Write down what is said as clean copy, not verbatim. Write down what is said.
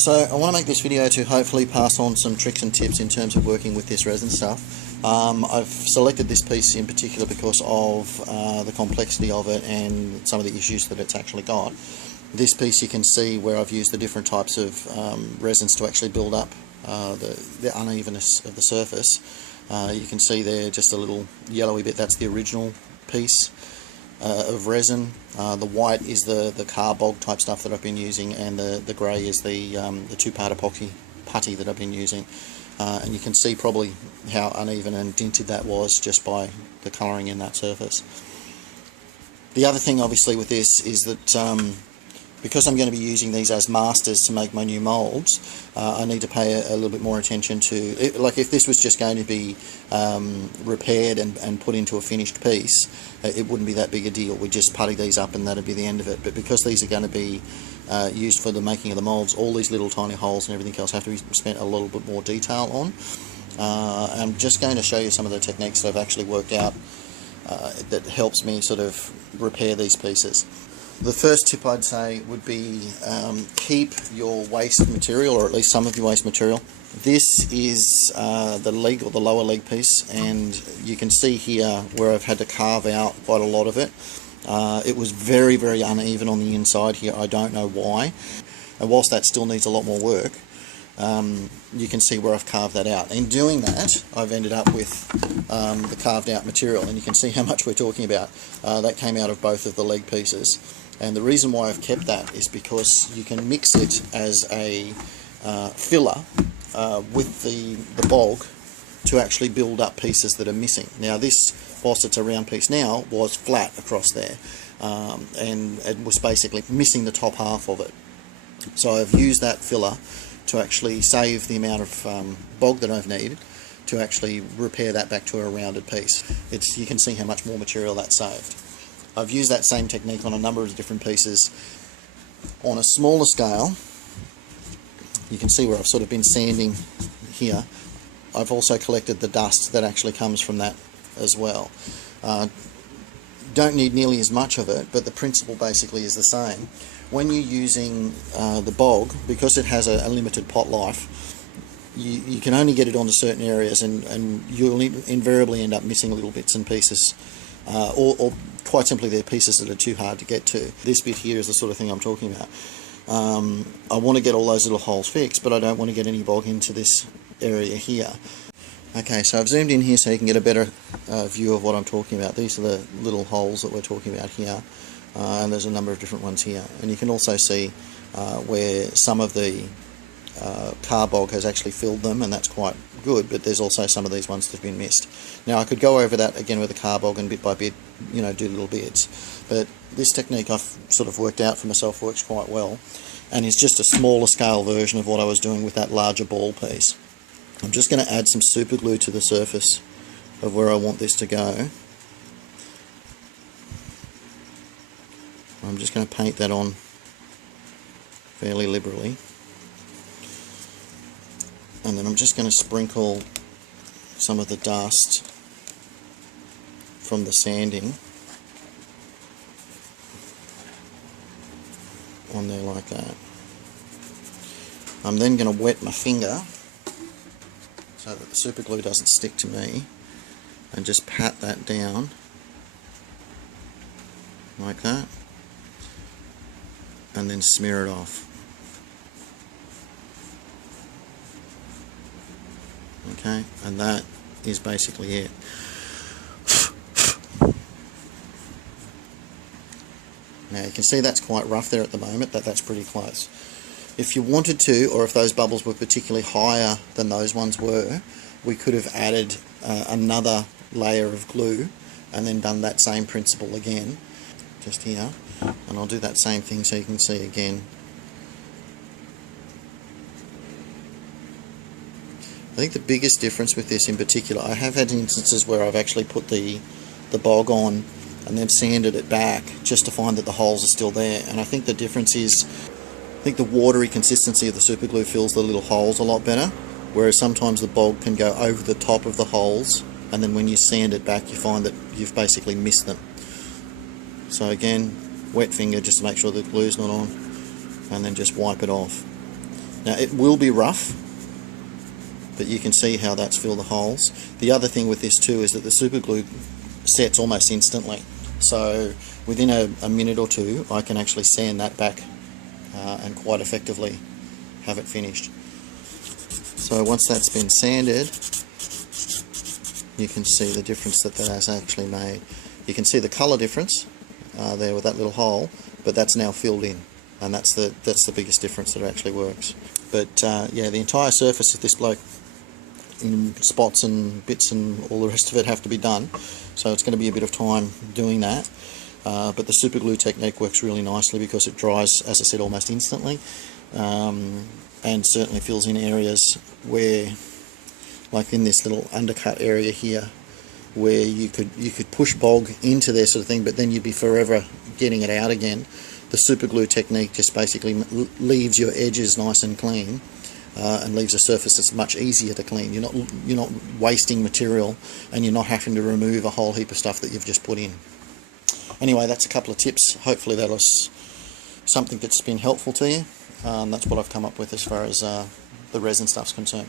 So I want to make this video to hopefully pass on some tricks and tips in terms of working with this resin stuff. I've selected this piece in particular because of the complexity of it and some of the issues that it's actually got. This piece, you can see where I've used the different types of resins to actually build up the unevenness of the surface. You can see there just a little yellowy bit, that's the original piece of resin. The white is the carbog type stuff that I've been using, and the grey is the two-part epoxy putty that I've been using. And you can see probably how uneven and dinted that was just by the colouring in that surface. The other thing obviously with this is that because I'm going to be using these as masters to make my new moulds, I need to pay a little bit more attention to, like if this was just going to be repaired and put into a finished piece, it wouldn't be that big a deal. We'd just putty these up and that'd be the end of it. But because these are going to be used for the making of the moulds, all these little tiny holes and everything else have to be spent a little bit more detail on. I'm just going to show you some of the techniques that I've actually worked out that helps me sort of repair these pieces. The first tip I'd say would be keep your waste material, or at least some of your waste material. This is the leg, or the lower leg piece, and you can see here where I've had to carve out quite a lot of it. It was very, very uneven on the inside here. I don't know why. And whilst that still needs a lot more work, you can see where I've carved that out. In doing that, I've ended up with the carved out material, and you can see how much we're talking about. That came out of both of the leg pieces. And the reason why I've kept that is because you can mix it as a filler with the bog to actually build up pieces that are missing. Now this, whilst it's a round piece now, was flat across there, and it was basically missing the top half of it. So I've used that filler to actually save the amount of bog that I've needed to actually repair that back to a rounded piece. You can see how much more material that saved. I've used that same technique on a number of different pieces. On a smaller scale, you can see where I've sort of been sanding here. I've also collected the dust that actually comes from that as well. Don't need nearly as much of it, but the principle basically is the same. When you're using the bog, because it has a limited pot life, you can only get it onto certain areas, and you'll invariably end up missing little bits and pieces, or quite simply they're pieces that are too hard to get to. This bit here is the sort of thing I'm talking about. I want to get all those little holes fixed, but I don't want to get any bog into this area here. Okay, so I've zoomed in here so you can get a better view of what I'm talking about. These are the little holes that we're talking about here, and there's a number of different ones here. And you can also see where some of the carbog has actually filled them, and that's quite good, but there's also some of these ones that have been missed. Now I could go over that again with the carbog and bit by bit, you know, do little bits, but this technique I've sort of worked out for myself works quite well, and is just a smaller scale version of what I was doing with that larger ball piece. I'm just going to add some super glue to the surface of where I want this to go. I'm just going to paint that on fairly liberally. And then I'm just going to sprinkle some of the dust from the sanding on there like that. I'm then going to wet my finger so that the super glue doesn't stick to me, and just pat that down like that, and then smear it off. Okay, and that is basically it. Now you can see that's quite rough there at the moment, but that's pretty close. If you wanted to, or if those bubbles were particularly higher than those ones were, we could have added another layer of glue and then done that same principle again, just here. And I'll do that same thing so you can see again. I think the biggest difference with this in particular, I have had instances where I've actually put the bog on and then sanded it back just to find that the holes are still there, and I think the difference is, I think the watery consistency of the super glue fills the little holes a lot better, whereas sometimes the bog can go over the top of the holes, and then when you sand it back you find that you've basically missed them. So again, wet finger just to make sure the glue's not on, and then just wipe it off. Now it will be rough, but you can see how that's filled the holes. The other thing with this too is that the super glue sets almost instantly. So within a minute or two I can actually sand that back and quite effectively have it finished. So once that's been sanded, you can see the difference that has actually made. You can see the colour difference there with that little hole, but that's now filled in, and that's the biggest difference that actually works. But yeah, the entire surface of this bloke, in spots and bits and all the rest of it, have to be done, so it's going to be a bit of time doing that. But the super glue technique works really nicely because it dries, as I said, almost instantly, and certainly fills in areas where, like in this little undercut area here, where you could push bog into there sort of thing, but then you'd be forever getting it out again. The super glue technique just basically leaves your edges nice and clean, and leaves a surface that's much easier to clean. You're not wasting material, and you're not having to remove a whole heap of stuff that you've just put in. Anyway, that's a couple of tips. Hopefully that was something that's been helpful to you. That's what I've come up with as far as the resin stuff's concerned.